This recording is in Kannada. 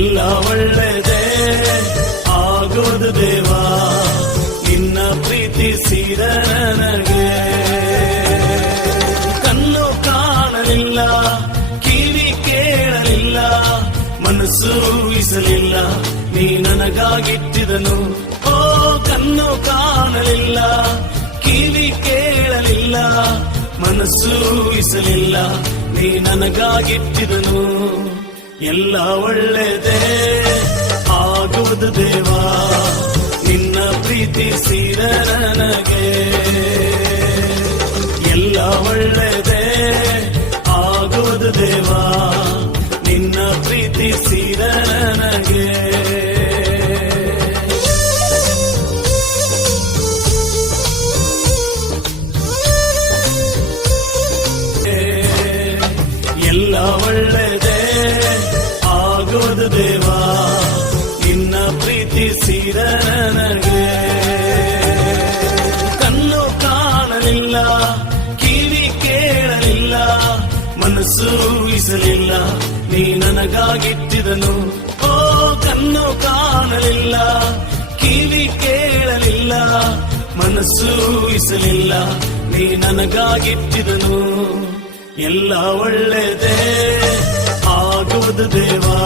ಎಲ್ಲ ಒಳ್ಳೆದೇ ಆಗೋದು ದೇವಾ, ನಿನ್ನ ಪ್ರೀತಿಸಿದ ನನಗೆ. ಕಣ್ಣು ಕಾಣಲಿಲ್ಲ, ಕಿವಿ ಕೇಳಲಿಲ್ಲ, ಮನಸ್ಸು ಊಹಿಸಲಿಲ್ಲ, ನೀ ನನಗಾಗಿಟ್ಟಿದನು. ಓ ಕಣ್ಣು ಕಾಣಲಿಲ್ಲ, ಕಿವಿ ಕೇಳಲಿಲ್ಲ, ಮನಸ್ಸು ಊಹಿಸಲಿಲ್ಲ, ನೀ ನನಗಾಗಿಟ್ಟಿದನು. ಎಲ್ಲ ಒಳ್ಳೆದೇ ಆಗುವುದು ದೇವಾ, ನಿನ್ನ ಪ್ರೀತಿಸಿದ ನನಗೆ. ಎಲ್ಲ ಒಳ್ಳೆದೇ ಆಗುವುದು ದೇವಾ, ನಿನ್ನ ಪ್ರೀತಿಸಿದ ನನಗೆ. ಎಲ್ಲ ಒಳ್ಳೆದೇ ಆಗೋದು ದೇವಾ, ನಿನ್ನ ಪ್ರೀತಿಸಿದ ನನಗೆ. ಕಣ್ಣು ಕಾಣಲಿಲ್ಲ, ಕಿವಿ ಕೇಳಲಿಲ್ಲ, ಮನಸ್ಸು ಊಹಿಸಲಿಲ್ಲ, ನೀ ನನಗಾಗಿಟ್ಟಿದನು. ಓ ಕಣ್ಣು ಕಾಣಲಿಲ್ಲ, ಕಿವಿ ಕೇಳಲಿಲ್ಲ, ಮನಸ್ಸು ಊಹಿಸಲಿಲ್ಲ, ನೀ ನನಗಾಗಿಟ್ಟಿದನು. ಎಲ್ಲ ಒಳ್ಳೆದೇ ಆಗುವುದು ದೇವಾ,